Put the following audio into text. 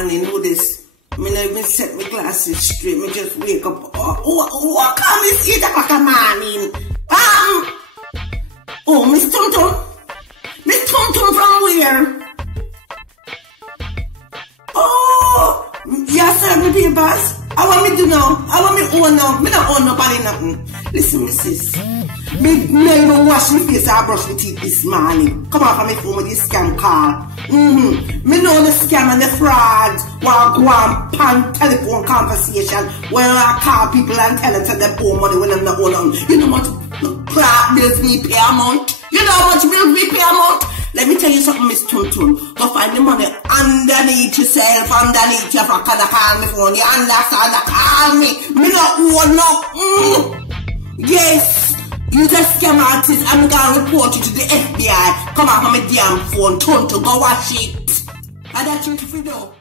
morning, know this. Me not even set my glasses straight. Me just wake up. Oh, come it's 8 o'clock in the morning. Oh, Miss Tum Tum. Miss Tum Tum from where? Oh, you serve me papers. I want me to know. I want me own now. Me not own nobody nothing. Listen, Mrs. Me even wash my face and brush my teeth this morning. Come on from my phone with this scam call. Me know the scam and the fraud. While go on pan telephone conversation where I call people and tell them to them owe money when I'm not own. You know what crap bills me pay amount? You know how much bills me pay amount? Let me tell you something, Miss Tuntun. Go find the money underneath yourself, underneath your frock, and call me phone. You understand? Call me. Me not own no. Yes. You just scam artist. I'm gonna report you to the FBI. Come on from my damn phone. Tuntun, go watch it. And that's you to know.